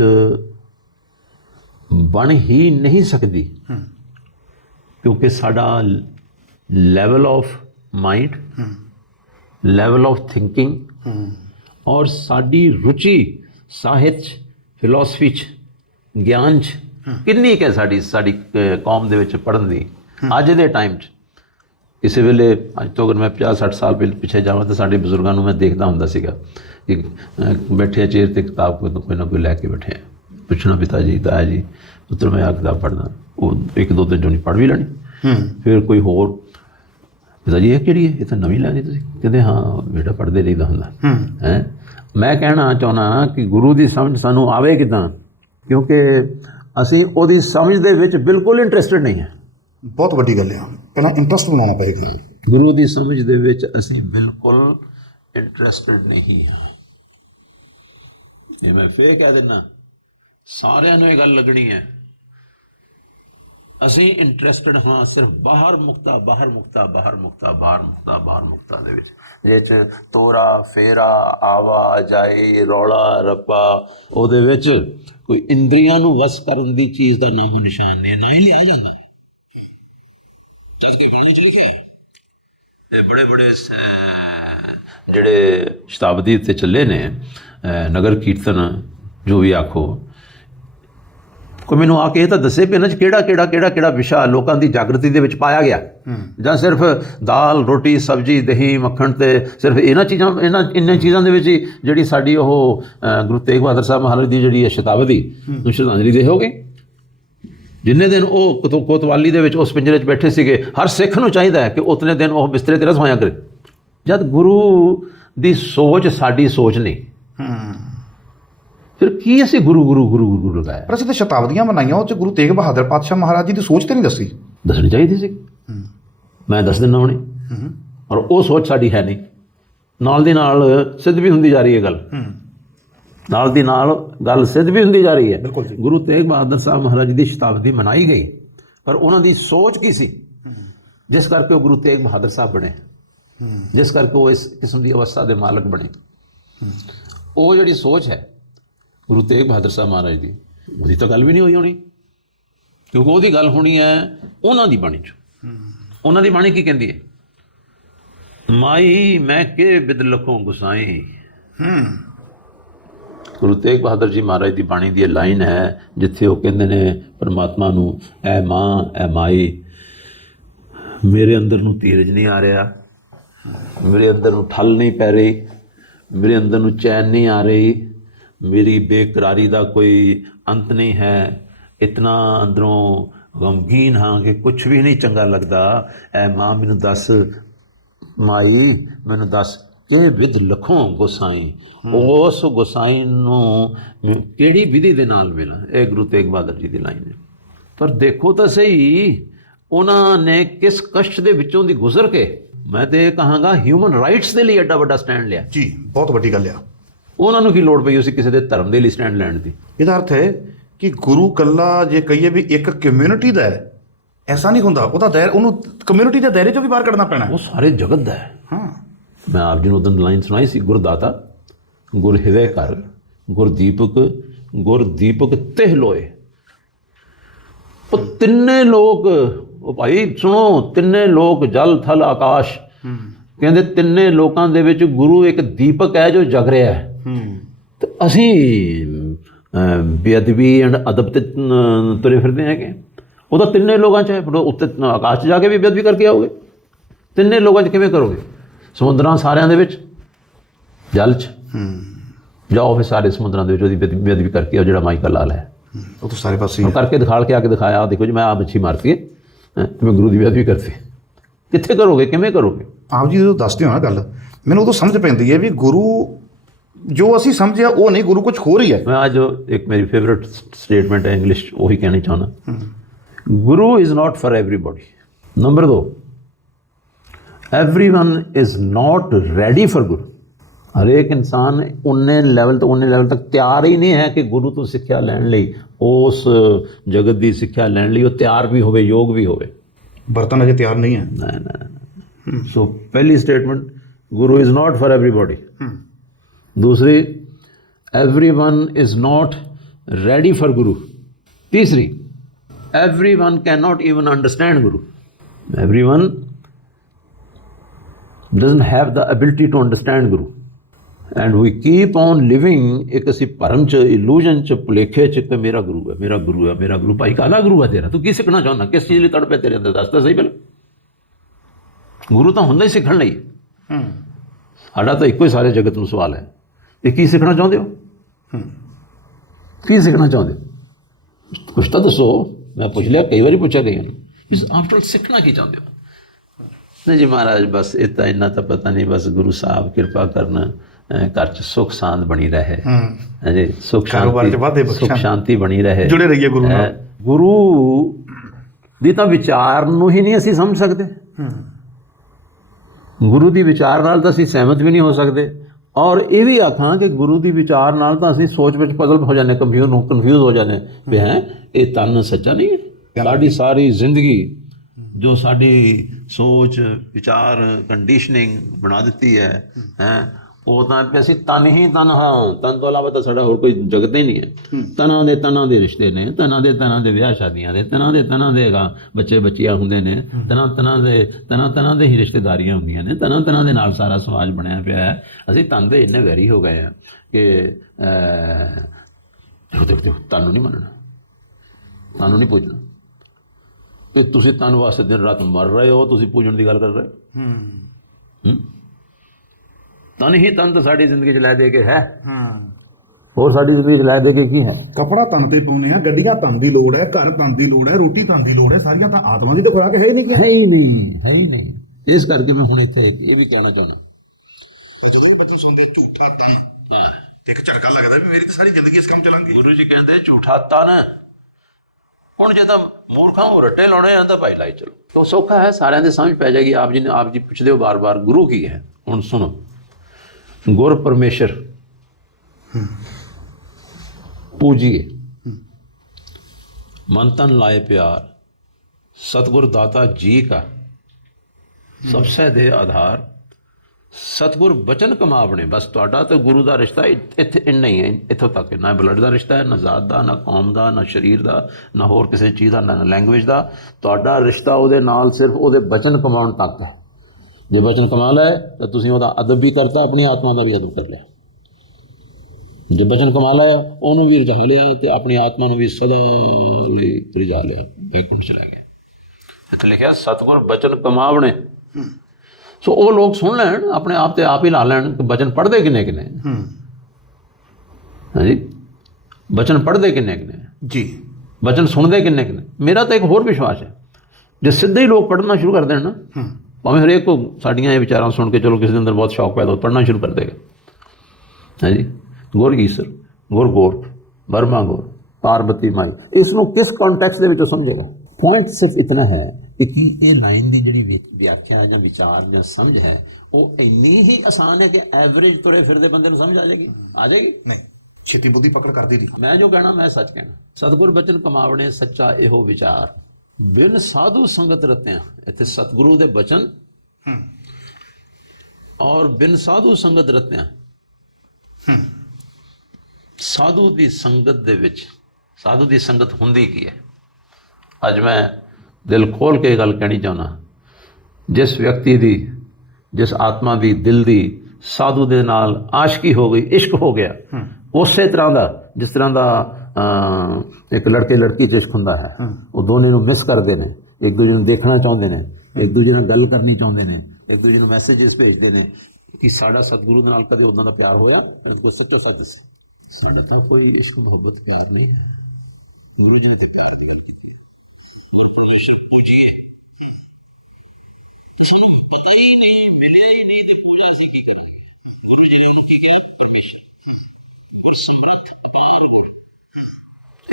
ਬਣ ਹੀ ਨਹੀਂ ਸਕਦੀ। ਕਿਉਂਕਿ ਸਾਡਾ level of mind level of thinking ਔਰ ਸਾਡੀ ਰੁਚੀ ਸਾਹਿਤ ਫਿਲਾਸਫੀ ਚ ਗਿਆਨ ਚ ਕਿੰਨੀ ਕੁ ਹੈ ਸਾਡੀ ਸਾਡੀ ਕੌਮ ਦੇ ਵਿੱਚ ਪੜਨ ਦੀ। ਅੱਜ ਦੇ ਟਾਈਮ ਚ ਕਿਸੇ ਵੇਲੇ ਅੱਜ ਤੋਂ ਅਗਰ ਮੈਂ 50 60 ਸਾਲ ਪਿੱਛੇ ਜਾਵਾਂ ਤਾਂ ਸਾਡੇ ਬਜ਼ੁਰਗਾਂ ਨੂੰ ਮੈਂ ਦੇਖਦਾ ਹੁੰਦਾ ਸੀਗਾ ਕਿ ਬੈਠੇ ਚੇਅਰ ਤੇ ਕਿਤਾਬ ਕੋਈ ਨਾ ਕੋਈ ਨਾ ਕੋਈ ਲੈ ਕੇ ਬੈਠੇ ਆ। ਪੁੱਛਣਾ ਪਿਤਾ ਜੀ ਤਾਇਆ ਜੀ ਪੁੱਤਰ ਮੈਂ ਆ ਕਿਤਾਬ ਪੜ੍ਹਦਾ। ਉਹ ਇੱਕ ਦੋ ਦਿਨ ਚੋਂ ਨਹੀਂ ਪੜ੍ਹ ਵੀ ਲੈਣੀ। ਹੂੰ। ਫਿਰ ਕੋਈ ਹੋਰ ਪਿਤਾ ਜੀ ਇਹ ਕਿਹੜੀ ਹੈ? ਇਹ ਤਾਂ ਨਵੀਂ ਲੈਣੀ ਤੁਸੀਂ। ਕਹਿੰਦੇ ਹਾਂ ਬੇਟਾ ਪੜ੍ਹਦੇ ਰਹੀਦਾ ਹੁੰਦਾ। ਹੂੰ। ਹੈ? ਮੈਂ ਕਹਿਣਾ ਚਾਹੁੰਦਾ ਕਿ ਗੁਰੂ ਦੀ ਸਮਝ ਸਾਨੂੰ ਆਵੇ ਕਿਦਾਂ? ਕਿਉਂਕਿ ਅਸੀਂ ਉਹਦੀ ਸਮਝ ਦੇ ਵਿੱਚ ਬਿਲਕੁਲ ਇੰਟਰਸਟਿਡ ਨਹੀਂ ਹੈ। ਬਹੁਤ ਵੱਡੀ ਗੱਲ ਹੈ ਪਹਿਲਾਂ ਇੰਟਰਸਟ ਬਣਾਉਣਾ ਪਏਗਾ। ਗੁਰੂ ਦੀ ਸਮਝ ਦੇ ਵਿੱਚ ਅਸੀਂ ਬਿਲਕੁਲ ਇੰਟਰਸਟਿਡ ਨਹੀਂ ਹਾਂ। ਇਹ ਮੈਂ ਫੇਰ ਕਹਿ ਦਿੰਦਾ। ਸਾਰਿਆਂ ਨੂੰ ਇਹ ਗੱਲ ਲੱਗਣੀ ਹੈ। ਅਸੀਂ ਇੰਟਰਸਟਡ ਹਾਂ ਸਿਰਫ ਬਾਹਰ ਮੁਕਤਾ ਬਾਹਰ ਮੁਕਤਾ ਬਾਹਰ ਮੁਕਤਾ ਬਾਹਰ ਮੁਕਤਾ ਬਾਹਰ ਮੁਕਤਾ ਦੇ ਵਿੱਚ। ਇਹ ਚ ਤੋਰਾ, ਫੇਰਾ, ਆਵਾ ਜਾਏ ਰੌਲਾ ਰੱਪਾ ਉਹਦੇ ਵਿੱਚ ਕੋਈ ਇੰਦਰੀਆਂ ਨੂੰ ਵਸ ਕਰਨ ਦੀ ਚੀਜ਼ ਦਾ ਨਾਮੋ ਨਿਸ਼ਾਨ ਨਹੀਂ, ਨਾ ਹੀ ਲਿਆ ਜਾਂਦਾ। ਜਦ ਕਿ ਬਾਣੀ ਚ ਲਿਖਿਆ ਹੈ। ਇਹ ਬੜੇ ਬੜੇ ਜਿਹੜੇ ਸ਼ਤਾਬਦੀ ਉੱਤੇ ਚੱਲੇ ਨੇ ਨਗਰ ਕੀਰਤਨ, ਜੋ ਵੀ ਆਖੋ ਕੋਈ ਮੈਨੂੰ ਆ ਕੇ ਇਹ ਤਾਂ ਦੱਸੇ ਵੀ ਇਹਨਾਂ 'ਚ ਕਿਹੜਾ ਕਿਹੜਾ ਕਿਹੜਾ ਕਿਹੜਾ ਵਿਸ਼ਾ ਲੋਕਾਂ ਦੀ ਜਾਗਰਤੀ ਦੇ ਵਿੱਚ ਪਾਇਆ ਗਿਆ। ਜਾਂ ਸਿਰਫ ਦਾਲ ਰੋਟੀ ਸਬਜੀ ਦਹੀਂ ਮੱਖਣ ਤੇ ਸਿਰਫ ਇਹਨਾਂ ਚੀਜ਼ਾਂ ਇਹਨਾਂ ਇੰਨਾਂ ਚੀਜ਼ਾਂ ਦੇ ਵਿੱਚ ਹੀ ਜਿਹੜੀ ਸਾਡੀ ਉਹ ਗੁਰੂ ਤੇਗ ਬਹਾਦਰ ਸਾਹਿਬ ਮਹਾਰਾਜ ਦੀ ਜਿਹੜੀ ਹੈ ਸ਼ਤਾਬਦੀ ਨੂੰ ਸ਼ਰਧਾਂਜਲੀ ਦੇ ਹੋਗੇ? ਜਿੰਨੇ ਦਿਨ ਉਹ ਕੋਤ- ਕੋਤਵਾਲੀ ਦੇ ਵਿੱਚ ਉਸ ਪਿੰਜਰੇ 'ਚ ਬੈਠੇ ਸੀਗੇ ਹਰ ਸਿੱਖ ਨੂੰ ਚਾਹੀਦਾ ਹੈ ਕਿ ਉਤਨੇ ਦਿਨ ਉਹ ਬਿਸਤਰੇ ਤੇ ਨਾ ਸੋਇਆ ਕਰੇ। ਜਦ ਗੁਰੂ ਦੀ ਸੋਚ ਸਾਡੀ ਸੋਚ ਨਹੀਂ ਹੂੰ। ਫਿਰ ਕੀ ਅਸੀਂ ਗੁਰੂ ਗੁਰੂ ਗੁਰੂ ਗੁਰੂ ਲਗਾਇਆ? ਪਰ ਅਸੀਂ ਤਾਂ ਸ਼ਤਾਬਦੀਆਂ ਬਣਾਈਆਂ ਉਹ ਚ ਗੁਰੂ ਤੇਗ ਬਹਾਦਰ ਪਾਤਸ਼ਾਹ ਮਹਾਰਾਜ ਜੀ ਦੀ ਸੋਚ ਤੇ ਨਹੀਂ ਦੱਸੀ। ਦੱਸਣੀ ਚਾਹੀਦੀ ਸੀ। ਮੈਂ ਦੱਸ ਦਿੰਦਾ ਹੁਣੇ। ਔਰ ਉਹ ਸੋਚ ਸਾਡੀ ਹੈ ਨਹੀਂ। ਨਾਲ ਦੀ ਨਾਲ ਸਿੱਧ ਵੀ ਹੁੰਦੀ ਜਾ ਰਹੀ ਹੈ ਗੱਲ। ਨਾਲ ਦੀ ਨਾਲ ਗੱਲ ਸਿੱਧ ਵੀ ਹੁੰਦੀ ਜਾ ਰਹੀ ਹੈ। ਗੁਰੂ ਤੇਗ ਬਹਾਦਰ ਸਾਹਿਬ ਮਹਾਰਾਜ ਦੀ ਸ਼ਤਾਬਦੀ ਮਨਾਈ ਗਈ। ਪਰ ਉਹਨਾਂ ਦੀ ਸੋਚ ਕੀ ਸੀ? ਜਿਸ ਕਰਕੇ ਉਹ ਗੁਰੂ ਤੇਗ ਬਹਾਦਰ ਸਾਹਿਬ ਬਣੇ। ਜਿਸ ਕਰਕੇ ਉਹ ਇਸ ਕਿਸਮ ਦੀ ਅਵਸਥਾ ਦੇ ਮਾਲਕ ਬਣੇ। ਉਹ ਜਿਹੜੀ ਸੋਚ ਹੈ ਗੁਰੂ ਤੇਗ ਬਹਾਦਰ ਸਾਹਿਬ ਮਹਾਰਾਜ ਦੀ। ਉਹਦੀ ਤਾਂ ਗੱਲ ਵੀ ਨਹੀਂ ਹੋਈ ਹੋਣੀ। ਕਿਉਂਕਿ ਉਹਦੀ ਗੱਲ ਹੋਣੀ ਹੈ ਉਹਨਾਂ ਦੀ ਬਾਣੀ 'ਚ। ਉਹਨਾਂ ਦੀ ਬਾਣੀ ਕੀ ਕਹਿੰਦੀ ਹੈ? ਮਾਈ ਮੈਂ ਕੇ ਬਿਦ ਲਖੋਂ ਗੁਸਾਈ? ਹੂੰ। ਗੁਰੂ ਤੇਗ ਬਹਾਦਰ ਜੀ ਮਹਾਰਾਜ ਦੀ ਬਾਣੀ ਦੀ ਇਹ ਲਾਈਨ ਹੈ ਜਿੱਥੇ ਉਹ ਕਹਿੰਦੇ ਨੇ ਪਰਮਾਤਮਾ ਨੂੰ ਐ ਮਾਂ ਐ ਮਾਈ ਮੇਰੇ ਅੰਦਰ ਨੂੰ ਧੀਰਜ ਨਹੀਂ ਆ ਰਿਹਾ। ਮੇਰੇ ਅੰਦਰ ਨੂੰ ਠੱਲ ਨਹੀਂ ਪੈ ਰਹੀ। ਮੇਰੇ ਅੰਦਰ ਨੂੰ ਚੈਨ ਨਹੀਂ ਆ ਰਹੀ। ਮੇਰੀ ਬੇਕਰਾਰੀ ਦਾ ਕੋਈ ਅੰਤ ਨਹੀਂ ਹੈ। ਇਤਨਾ ਅੰਦਰੋਂ ਗਮਗੀਨ ਹਾਂ ਕਿ ਕੁਝ ਵੀ ਨਹੀਂ ਚੰਗਾ ਲੱਗਦਾ। ਐ ਮਾਂ, ਮੈਨੂੰ ਦੱਸ ਮਾਈ, ਮੈਨੂੰ ਦੱਸ ਕਿ ਵਿਦ ਲਖੋਂ ਗੁਸਾਈ? ਉਸ ਗੁਸਾਈ ਨੂੰ ਕਿਹੜੀ ਵਿਧੀ ਦੇ ਨਾਲ ਮਿਲਾਂ? ਇਹ ਗੁਰੂ ਤੇਗ ਬਹਾਦਰ ਜੀ ਦੀ ਲਾਈਨ ਹੈ। ਪਰ ਦੇਖੋ ਤਾਂ ਸਹੀ, ਉਹਨਾਂ ਨੇ ਕਿਸ ਕਸ਼ਟ ਦੇ ਵਿੱਚੋਂ ਦੀ ਗੁਜ਼ਰ ਕੇ, ਮੈਂ ਤੇ ਇਹ ਕਹਾਂਗਾ ਹਿਊਮਨ ਰਾਈਟਸ ਦੇ ਲਈ ਐਡਾ ਵੱਡਾ ਸਟੈਂਡ ਲਿਆ। ਜੀ, ਬਹੁਤ ਵੱਡੀ ਗੱਲ ਆ। ਉਹਨਾਂ ਨੂੰ ਕੀ ਲੋੜ ਪਈ ਉਸੇ ਕਿਸੇ ਦੇ ਧਰਮ ਦੇ ਲਈ ਸਟੈਂਡ ਲੈਣ ਦੀ? ਇਹਦਾ ਅਰਥ ਹੈ ਕਿ ਗੁਰੂ ਕੱਲਾ ਜੇ ਕਹੀਏ ਵੀ ਇੱਕ ਕਮਿਊਨਿਟੀ ਦਾ ਹੈ ਐਸਾ ਨਹੀਂ ਹੁੰਦਾ। ਉਹਦਾ ਦਾਇਰਾ ਉਹਨੂੰ ਕਮਿਊਨਿਟੀ ਦੇ ਦਾਇਰੇ ਚੋਂ ਵੀ ਬਾਹਰ ਕੱਢਣਾ ਪੈਣਾ। ਉਹ ਸਾਰੇ ਜਗਤ ਦਾ ਹੈ। ਹਾਂ। ਮੈਂ ਆਪ ਜੀ ਨੂੰ ਉਦੋਂ ਲਾਈਨ ਸੁਣਾਈ ਸੀ ਗੁਰਦਾਤਾ ਗੁਰ ਹਿਰਦੇ ਘਰ ਗੁਰਦੀਪਕ ਗੁਰਦੀਪਕ ਤਿਹ ਲੋਏ। ਉਹ ਤਿੰਨੇ ਲੋਕ ਉਹ ਭਾਈ ਸੁਣੋ ਤਿੰਨੇ ਲੋਕ ਜਲ ਥਲ ਆਕਾਸ਼। ਕਹਿੰਦੇ ਤਿੰਨੇ ਲੋਕਾਂ ਦੇ ਵਿੱਚ ਗੁਰੂ ਇੱਕ ਦੀਪਕ ਹੈ ਜੋ ਜਗ ਰਿਹਾ ਹੂੰ। ਤੇ ਅਸੀਂ ਬੇਅਦਬੀ ਐਂਡ ਅਦਬ ਤੇ ਤੁਰੇ ਫਿਰਦੇ ਹੈਗੇ। ਉਹ ਤਾਂ ਤਿੰਨੇ ਲੋਕਾਂ ਚ ਉੱਤੇ ਆਕਾਸ਼ 'ਚ ਜਾ ਕੇ ਵੀ ਬੇਅਦਬੀ ਕਰਕੇ ਆਓਗੇ। ਤਿੰਨੇ ਲੋਕਾਂ 'ਚ ਕਿਵੇਂ ਕਰੋਗੇ? ਸਮੁੰਦਰਾਂ ਸਾਰਿਆਂ ਦੇ ਵਿੱਚ? ਜਲ 'ਚ? ਹੂੰ ਜਾਓ ਫਿਰ ਸਾਰੇ ਸਮੁੰਦਰਾਂ ਦੇ ਵਿੱਚ ਉਹਦੀ ਬੇਅਦਬੀ ਕਰਕੇ ਆਓ ਜਿਹੜਾ ਮਾਈਕਲ ਲਾਲ ਹੈ। ਉਹ ਤਾਂ ਸਾਰੇ ਪਾਸੇ ਹੀ। ਕਰਕੇ ਦਿਖਾਲ ਕੇ ਆ ਕੇ ਦਿਖਾਇਆ ਦੇਖੋ ਜੀ ਮੈਂ ਆ ਮੱਛੀ ਮਾਰਤੀ ਹੈ। ਹੈਂ, ਤੇ ਮੈਂ ਗੁਰੂ ਦੀ ਬੇਅਦਬੀ ਕਰਤੀ ਕਿੱਥੇ ਕਰੋਗੇ? ਕਿਵੇਂ ਕਰੋਗੇ? ਆਪ ਜੀ ਜਦੋਂ ਦੱਸਦੇ ਹੋ ਨਾ ਗੱਲ। ਮੈਨੂੰ ਉਦੋਂ ਸਮਝ ਪੈਂਦੀ ਹੈ ਵੀ ਗੁਰੂ ਜੋ ਅਸੀਂ ਸਮਝਿਆ ਉਹ ਨਹੀਂ ਗੁਰੂ ਕੁਝ ਹੋਰ ਹੀ ਹੈ। ਮੈਂ ਅੱਜ ਇੱਕ ਮੇਰੀ ਫੇਵਰਿਟ ਸਟੇਟਮੈਂਟ ਹੈ ਇੰਗਲਿਸ਼ ਉਹੀ ਕਹਿਣੀ ਚਾਹਣਾ guru is not for everybody number 2 everyone is not ready for guru ਹਰ ਇੱਕ ਇਨਸਾਨ ਉਹਨੇ ਲੈਵਲ ਤੋਂ ਉਹਨੇ ਲੈਵਲ ਤੱਕ ਤਿਆਰ ਹੀ ਨਹੀਂ ਹੈ ਕਿ ਗੁਰੂ ਤੋਂ ਸਿੱਖਿਆ ਲੈਣ ਲਈ ਉਸ ਜਗਤ ਦੀ ਸਿੱਖਿਆ ਲੈਣ ਲਈ ਉਹ ਤਿਆਰ ਵੀ ਹੋਵੇ ਯੋਗ ਵੀ ਹੋਵੇ। ਬਰਤਨ ਅਜੇ ਤਿਆਰ ਨਹੀਂ ਹੈ। ਨਾ ਨਾ ਸੋ ਪਹਿਲੀ statement guru is not for everybody दूसरी everyone is not ready for guru तीसरी everyone can not even understand guru everyone doesn't have the ability to understand guru and we keep on living ਇੱਕ ਅਸੀਂ ਭਰਮ ਚ illusion ਚ ਭੁਲੇਖੇ ਚ ਕਿ ਮੇਰਾ ਗੁਰੂ ਹੈ ਮੇਰਾ ਗੁਰੂ ਹੈ ਮੇਰਾ ਗੁਰੂ ਭਾਈ ਕਾਹਦਾ ਗੁਰੂ ਹੈ ਤੇਰਾ ਤੂੰ ਕੀ ਸਿੱਖਣਾ ਚਾਹੁੰਦਾ ਕਿਸ ਚੀਜ਼ ਲਈ ਤੜਪੇ ਤੇਰੇ ਅੰਦਰ ਦੱਸ ਤਾਂ ਸਹੀ ਪਹਿਲਾਂ ਗੁਰੂ ਤਾਂ ਹੁੰਦਾ ਹੀ ਸਿੱਖਣ ਲਈ ਹੂੰ ਸਾਡਾ ਤਾਂ ਇੱਕੋ ਹੀ ਸਾਰੇ ਜਗਤ ਨੂੰ ਸਵਾਲ ਹੈ ਇਹ ਕੀ ਸਿੱਖਣਾ ਚਾਹੁੰਦੇ ਹੋ? ਕੀ ਸਿੱਖਣਾ ਚਾਹੁੰਦੇ ਹੋ? ਕੁਛ ਤਾਂ ਦੱਸੋ। ਮੈਂ ਪੁੱਛ ਲਿਆ ਕਈ ਵਾਰੀ ਪੁੱਛਿਆ ਨੂੰ। ਇਸ ਆਫਟਰ ਹਾਂਜੀ ਕੀ ਚਾਹੁੰਦੇ ਹੋ? ਨਹੀਂ ਜੀ ਮਹਾਰਾਜ ਬਸ ਇਹ ਤਾਂ ਇੰਨਾ ਤਾਂ ਪਤਾ ਨਹੀਂ ਬਸ ਗੁਰੂ ਸਾਹਿਬ ਕਿਰਪਾ ਕਰਨ ਘਰ ਚ ਸੁਖ ਸ਼ਾਂਤ ਬਣੀ ਰਹੇ। ਹੂੰ। ਹਾਂਜੀ ਸੁਖ ਸ਼ਾਂਤੀ। ਸੁਖ ਸ਼ਾਂਤੀ ਬਣੀ ਰਹੇ। ਜੁੜੇ ਰਹੀਏ ਗੁਰੂ ਨਾਲ। ਗੁਰੂ ਦੀ ਤਾਂ ਵਿਚਾਰ ਨੂੰ ਹੀ ਨਹੀਂ ਅਸੀਂ ਸਮਝ ਸਕਦੇ। ਗੁਰੂ ਦੀ ਵਿਚਾਰ ਨਾਲ ਤਾਂ ਅਸੀਂ ਸਹਿਮਤ ਵੀ ਨਹੀਂ ਹੋ ਸਕਦੇ। ਔਰ ਇਹ ਵੀ ਆਖਾਂ ਕਿ ਗੁਰੂ ਦੀ ਵਿਚਾਰ ਨਾਲ ਤਾਂ ਅਸੀਂ ਸੋਚ ਵਿੱਚ ਪਜ਼ਲ ਹੋ ਜਾਂਦੇ ਕੰਫਿਊਜ਼ ਹੋ ਕਨਫਿਊਜ਼ ਹੋ ਜਾਂਦੇ ਵੀ ਹੈ ਇਹ ਤਨ ਸੱਚਾ ਨਹੀਂ ਹੈ? ਸਾਡੀ ਸਾਰੀ ਜ਼ਿੰਦਗੀ ਜੋ ਸਾਡੀ ਸੋਚ ਵਿਚਾਰ ਕੰਡੀਸ਼ਨਿੰਗ ਬਣਾ ਦਿੱਤੀ ਹੈ ਹੈ ਉਹ ਤਾਂ ਵੀ ਅਸੀਂ ਤਨ ਹੀ ਤਨ ਹਾਂ। ਤਨ ਤੋਂ ਇਲਾਵਾ ਤਾਂ ਸਾਡਾ ਹੋਰ ਕੋਈ ਜਗਤ ਹੀ ਨਹੀਂ ਹੈ। ਤਨਾਂ ਦੇ ਤਨਾਂ ਦੇ ਰਿਸ਼ਤੇ ਨੇ ਤਨਾਂ ਦੇ ਤਨਾਂ ਦੇ ਵਿਆਹ ਸ਼ਾਦੀਆਂ ਦੇ ਤਨਾਂ ਦੇ ਤਨਾਂ ਦੇ ਗਾ ਬੱਚੇ ਬੱਚੀਆਂ ਹੁੰਦੇ ਨੇ ਤਨਾਂ ਤਨਾਂ ਦੇ ਤਨਾਂ ਤਨਾਂ ਦੇ ਹੀ ਰਿਸ਼ਤੇਦਾਰੀਆਂ ਹੁੰਦੀਆਂ ਨੇ ਤਨਾਂ ਤਨਾਂ ਦੇ ਨਾਲ ਸਾਰਾ ਸਮਾਜ ਬਣਿਆ ਪਿਆ ਹੈ। ਅਸੀਂ ਤਨ ਦੇ ਇੰਨੇ ਵੈਰੀ ਹੋ ਗਏ ਆ ਕਿ ਅਹ, ਦੇਖੋ ਦੇਖੋ ਤੁਹਾਨੂੰ ਨਹੀਂ ਮੰਨਣਾ। ਤੁਹਾਨੂੰ ਨਹੀਂ ਪੁੱਜਣਾ। ਤੇ ਤੁਸੀਂ ਤਨ ਵਾਸਤੇ ਦਿਨ ਰਾਤ ਮਰ ਰਹੇ ਹੋ ਤੁਸੀਂ ਪੂਜਣ ਦੀ ਗੱਲ ਕਰ ਰਹੇ ਹੋ? ਹੂੰ। ਹੂੰ? ਤਨ ਹੀ ਤਨ ਤਾਂ ਸਾਡੀ ਜ਼ਿੰਦਗੀ 'ਚ ਲੈ ਦੇ ਕੇ ਹੈ। ਹਾਂ। ਹੋਰ ਸਾਡੀ ਜ਼ਿੰਦਗੀ 'ਚ ਲੈ ਦੇ ਕੇ ਕੀ ਹੈ? ਕਪੜਾ ਤਨ ਤੇ ਪਾਉਨੇ ਆ ਗੱਡੀਆਂ ਤਨ ਦੀ ਲੋੜ ਹੈ ਘਰ ਤਨ ਦੀ ਲੋੜ ਹੈ ਰੋਟੀ ਤਨ ਦੀ ਲੋੜ ਹੈ ਸਾਰੀਆਂ ਤਾਂ ਆਤਮਾ ਦੀ ਤਾਂ ਖੁਰਾਕ ਹੈ ਹੀ ਨਹੀਂ ਕਿ ਹੈ ਹੀ ਨਹੀਂ ਹੈ ਹੀ ਨਹੀਂ। ਇਸ ਕਰਕੇ ਮੈਂ ਹੁਣ ਇੱਥੇ ਇਹ ਵੀ ਕਹਿਣਾ ਚਾਹੁੰਦਾ। ਜਦੋਂ ਬੱਚੇ ਸੁਣਦੇ ਝੂਠਾ ਤਨ ਤੇ ਇੱਕ ਝਟਕਾ ਲੱਗਦਾ ਵੀ ਮੇਰੀ ਤਾਂ ਸਾਰੀ ਜ਼ਿੰਦਗੀ ਇਸ ਕੰਮ ਚਲਾਂਗੀ ਗੁਰੂ ਜੀ ਕਹਿੰਦੇ ਝੂਠਾ ਤਨ। ਹੁਣ ਜੇ ਤਾਂ ਮੂਰਖਾਂ ਨੂੰ ਰੱਟੇ ਲਾਉਣੇ ਆ ਤਾਂ ਭਾਈ ਲਾਈ ਚਲੋ। ਤਾਂ ਸੌਖਾ ਹੈ ਸਾਰਿਆਂ ਦੇ ਸਮਝ ਪੈ ਜਾਏਗੀ। ਆਪ ਜੀ ਨੇ ਆਪ ਜੀ ਪੁੱਛਦੇ ਹੋ ਬਾਰ-ਬਾਰ ਗੁਰੂ ਕੀ ਹੈ? ਹੁਣ ਸੁਣੋ। ਗੁਰ ਪਰਮੇਸ਼ਰ। ਪੂਜੀਏ। ਮਨ ਤਨ ਲਾਏ ਪਿਆਰ। ਸਤਗੁਰ ਦਾਤਾ ਜੀ ਕਾ। ਸਬਸੇ ਦੇ ਆਧਾਰ। ਸਤਗੁਰ ਬਚਨ ਕਮਾਵਣੇ ਬਸ ਤੁਹਾਡਾ ਤੇ ਗੁਰੂ ਦਾ ਰਿਸ਼ਤਾ ਇੱਥੇ ਇੰਨਾ ਹੀ ਹੈ। ਇੱਥੋਂ ਤੱਕ ਨਾ ਬਲੱਡ ਦਾ ਰਿਸ਼ਤਾ ਹੈ, ਨਾ ਜ਼ਾਤ ਦਾ, ਨਾ ਕੌਮ ਦਾ, ਨਾ ਸਰੀਰ ਦਾ, ਨਾ ਹੋਰ ਕਿਸੇ ਚੀਜ਼ ਦਾ, ਨਾ ਲੈਂਗੁਏਜ ਦਾ। ਤੁਹਾਡਾ ਰਿਸ਼ਤਾ ਉਹਦੇ ਨਾਲ ਸਿਰਫ ਉਹਦੇ ਬਚਨ ਕਮਾਉਣ ਤੱਕ ਹੈ। ਜੇ ਬਚਨ ਕਮਾ ਲਏ ਤਾਂ ਤੁਸੀਂ ਉਹਦਾ ਅਦਬ ਵੀ ਕਰਤਾ ਆਪਣੀ ਆਤਮਾ ਦਾ ਵੀ ਅਦਬ ਕਰ ਲਿਆ। ਜੇ ਬਚਨ ਕਮਾ ਲਿਆ ਉਹਨੂੰ ਵੀ ਰਜਾ ਲਿਆ ਤੇ ਆਪਣੀ ਆਤਮਾ ਨੂੰ ਵੀ ਸਦਾ ਲਈ ਰਜਾ ਲਿਆ। ਬੈਕੁੰਠ ਚਲਾ ਗਿਆ ਇੱਥੇ ਲਿਖਿਆ ਸਤਗੁਰ ਬਚਨ ਕਮਾਵਣੇ। ਸੋ ਉਹ ਲੋਕ ਸੁਣ ਲੈਣ ਆਪਣੇ ਆਪ ਤੇ ਆਪ ਹੀ ਲਾ ਲੈਣ ਕਿ ਬਚਨ ਪੜ੍ਹਦੇ ਕਿੰਨੇ ਕਿੰਨੇ। ਹੂੰ। ਹਾਂਜੀ? ਬਚਨ ਪੜ੍ਹਦੇ ਕਿੰਨੇ ਕਿੰਨੇ। ਜੀ। ਬਚਨ ਸੁਣਦੇ ਕਿੰਨੇ ਕਿੰਨੇ। ਮੇਰਾ ਤਾਂ ਇੱਕ ਹੋਰ ਵਿਸ਼ਵਾਸ ਹੈ। ਜੇ ਸਿੱਧੇ ਹੀ ਲੋਕ ਪੜ੍ਹਨਾ ਸ਼ੁਰੂ ਕਰ ਦੇਣ ਨਾ ਹੂੰ। ਭਾਵੇਂ ਹਰੇਕ ਕੋ ਸਾਡੀਆਂ ਇਹ ਵਿਚਾਰਾਂ ਸੁਣ ਕੇ ਚਲੋ ਕਿਸੇ ਦੇ ਅੰਦਰ ਬਹੁਤ ਸ਼ੌਕ ਪੈਦਾ ਹੋ ਪੜ੍ਹਨਾ ਸ਼ੁਰੂ ਕਰ ਦੇਗਾ। ਹਾਂਜੀ ਗੁਰ ਈਸਰ ਗੁਰ ਗੋਰਖ ਬਰਮਾ ਗੁਰ ਪਾਰਬਤੀ ਮਾਈ ਇਸ ਨੂੰ ਕਿਸ ਕੰਟੈਕਸਟ ਦੇ ਵਿੱਚ ਸਮਝੇਗਾ? ਪੁਆਇੰਟ ਸਿਰਫ ਇਤਨਾ ਹੈ ਕਿ ਇਹ ਲਾਈਨ ਦੀ ਜਿਹੜੀ ਵਿਆਖਿਆ ਜਾਂ ਵਿਚਾਰ ਜਾਂ ਸਮਝ ਹੈ ਉਹ ਇੰਨੀ ਹੀ ਆਸਾਨ ਹੈ ਕਿ ਐਵਰੇਜ ਤੁਰੇ ਫਿਰਦੇ ਬੰਦੇ ਨੂੰ ਸਮਝ ਆ ਜਾਏਗੀ? ਆ ਜਾਏਗੀ? ਨਹੀਂ। ਛੇਤੀ ਬੁੱਧੀ ਪਕੜ ਕਰਦੀ ਨਹੀਂ ਮੈਂ ਜੋ ਕਹਿਣਾ ਮੈਂ ਸੱਚ ਕਹਿਣਾ। ਸਤਿਗੁਰ ਬਚਨ ਕਮਾਵਣੇ ਸੱਚਾ ਇਹੋ ਵਿਚਾਰ। ਬਿਨ ਸਾਧੂ ਸੰਗਤ ਰਤਿਆਂ ਇੱਥੇ ਸਤਿਗੁਰੂ ਦੇ ਬਚਨ। ਔਰ ਬਿਨ ਸਾਧੂ ਸੰਗਤ ਰਤਿਆਂ। ਸਾਧੂ ਦੀ ਸੰਗਤ ਦੇ ਵਿੱਚ ਸਾਧੂ ਦੀ ਸੰਗਤ ਹੁੰਦੀ ਕੀ ਹੈ? ਅੱਜ ਮੈਂ ਦਿਲ ਖੋਲ ਕੇ ਗੱਲ ਕਹਿਣੀ ਚਾਹੁੰਦਾ। ਜਿਸ ਵਿਅਕਤੀ ਦੀ ਜਿਸ ਆਤਮਾ ਦੀ ਦਿਲ ਦੀ ਸਾਧੂ ਦੇ ਨਾਲ ਆਸ਼ਕੀ ਹੋ ਗਈ ਇਸ਼ਕ ਹੋ ਗਿਆ ਉਸੇ ਤਰ੍ਹਾਂ ਦਾ ਜਿਸ ਤਰ੍ਹਾਂ ਦਾ ਇੱਕ ਲੜਕੇ ਲੜਕੀ ਚ ਇਸ਼ਕ ਹੁੰਦਾ ਹੈ। ਉਹ ਦੋਨੇ ਨੂੰ ਮਿਸ ਕਰਦੇ ਨੇ। ਇੱਕ ਦੂਜੇ ਨੂੰ ਦੇਖਣਾ ਚਾਹੁੰਦੇ ਨੇ। ਇੱਕ ਦੂਜੇ ਨਾਲ ਗੱਲ ਕਰਨੀ ਚਾਹੁੰਦੇ ਨੇ। ਇੱਕ ਦੂਜੇ ਨੂੰ ਮੈਸੇजेस ਭੇਜਦੇ ਨੇ ਕਿ ਸਾਡਾ ਸਤਿਗੁਰੂ ਦੇ ਨਾਲ ਕਦੇ ਉਹਨਾਂ ਦਾ ਪਿਆਰ ਹੋਇਆ? ਇਹ ਦੱਸੋ ਤਾਂ ਸੱਚ ਸਹੀ ਤਾਂ ਕੋਈ ਇਸ ਨੂੰ ਮੁਹੱਬਤ ਪਿਆਰ ਨਹੀਂ ਗੁਰੂ ਜੀ ਦਾ ਪਤਾ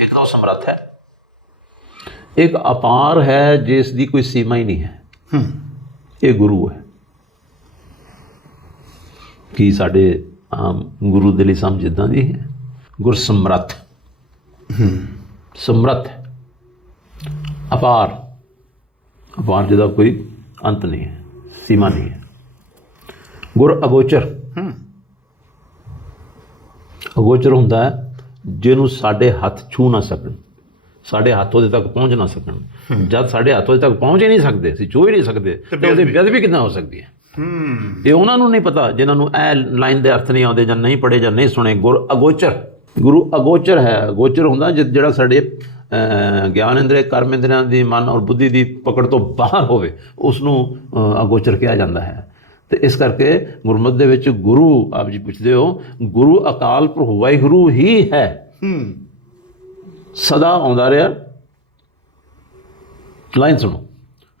ਹੀ ਨਹੀਂ ਮਿਲਿਆ ਹੀ। ਇੱਕ ਅਪਾਰ ਹੈ ਜਿਸ ਦੀ ਕੋਈ ਸੀਮਾ ਹੀ ਨਹੀਂ ਹੈ। ਹੂੰ। ਇਹ ਗੁਰੂ ਹੈ। ਕੀ ਸਾਡੇ ਆਮ ਗੁਰੂ ਦੇ ਲਈ ਸਮਝ ਇਦਾਂ ਦੀ ਹੈ? ਗੁਰ ਸਮਰੱਥ ਸਮਰੱਥ। ਅਪਾਰ। ਅਪਾਰ ਜਿਹਦਾ ਕੋਈ ਅੰਤ ਨਹੀਂ ਹੈ ਸੀਮਾ ਨਹੀਂ ਹੈ। ਗੁਰ ਅਗੋਚਰ। ਹੂੰ। ਅਗੋਚਰ ਹੁੰਦਾ ਹੈ ਜਿਹਨੂੰ ਸਾਡੇ ਹੱਥ ਛੂ ਨਾ ਸਕਣ ਸਾਡੇ ਹੱਥ ਉਹਦੇ ਤੱਕ ਪਹੁੰਚ ਨਾ ਸਕਣ। ਜਦ ਸਾਡੇ ਹੱਥ ਉਹਦੇ ਤੱਕ ਪਹੁੰਚ ਹੀ ਨਹੀਂ ਸਕਦੇ ਅਸੀਂ ਛੂ ਹੀ ਨਹੀਂ ਸਕਦੇ ਤੇ ਉਹਦੀ ਬੇਅਦਬੀ। ਕਿੱਦਾਂ ਹੋ ਸਕਦੀ ਹੈ? ਇਹ ਉਹਨਾਂ ਨੂੰ ਨਹੀਂ ਪਤਾ ਜਿਨ੍ਹਾਂ ਨੂੰ ਇਹ ਲਾਈਨ ਦੇ ਅਰਥ ਨਹੀਂ ਆਉਂਦੇ ਜਾਂ ਨਹੀਂ ਪੜ੍ਹੇ ਜਾਂ ਨਹੀਂ ਸੁਣੇ ਗੁਰ ਅਗੋਚਰ। ਗੁਰੂ ਅਗੋਚਰ ਹੈ ਅਗੋਚਰ ਹੁੰਦਾ ਜਿਹੜਾ ਸਾਡੇ ਗਿਆਨ ਇੰਦਰੀ ਕਰਮ ਇੰਦਰੀਆਂ ਦੀ ਮਨ ਔਰ ਬੁੱਧੀ ਦੀ ਪਕੜ ਤੋਂ ਬਾਹਰ ਹੋਵੇ ਉਸ ਨੂੰ ਅਗੋਚਰ ਕਿਹਾ ਜਾਂਦਾ ਹੈ। ਤੇ ਇਸ ਕਰਕੇ ਗੁਰਮਤਿ ਦੇ ਵਿੱਚ ਗੁਰੂ ਆਪ ਜੀ ਪੁੱਛਦੇ ਹੋ ਗੁਰੂ ਅਕਾਲ ਪੁਰਖ ਵਾਹਿਗੁਰੂ ਹੀ ਹੈ। ਸਦਾ ਆਉਂਦਾ ਰਿਹਾ। ਲਾਈਨ ਸੁਣੋ।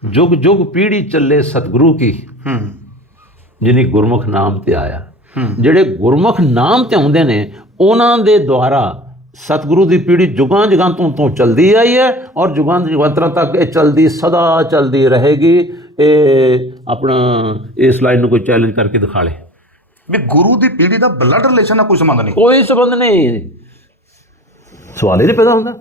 ਜੁਗ ਜੁਗ ਪੀੜੀ ਚੱਲੇ ਸਤਿਗੁਰੂ ਕੀ। ਹੂੰ। ਜਿਨੀ ਗੁਰਮੁਖ ਨਾਮ ਤੇ ਆਇਆ। ਜਿਹੜੇ ਗੁਰਮੁਖ ਨਾਮ ਤੇ ਆਉਂਦੇ ਨੇ ਉਹਨਾਂ ਦੇ ਦੁਆਰਾ ਸਤਿਗੁਰੂ ਦੀ ਪੀੜ੍ਹੀ ਜੁਗਾਂ ਜੁਗਾਂ ਤੋਂ ਤੋਂ ਚਲਦੀ ਆਈ ਹੈ ਔਰ ਜੁਗਾਂ ਜੁਗਾਂਤਰਾਂ ਤੱਕ ਇਹ ਚਲਦੀ ਸਦਾ ਚਲਦੀ ਰਹੇਗੀ। ਇਹ ਆਪਣਾ ਇਸ ਲਾਈਨ ਨੂੰ ਕੋਈ ਚੈਲੰਜ ਕਰਕੇ ਦਿਖਾ ਲੇ। ਵੀ ਗੁਰੂ ਦੀ ਪੀੜ੍ਹੀ ਦਾ ਬਲੱਡ ਰਿਲੇਸ਼ਨ ਨਾਲ ਕੋਈ ਸੰਬੰਧ ਨਹੀਂ। ਕੋਈ ਸਬੰਧ ਨਹੀਂ। ਸਵਾਲ ਹੀ ਨਹੀਂ ਪੈਦਾ ਹੁੰਦਾ।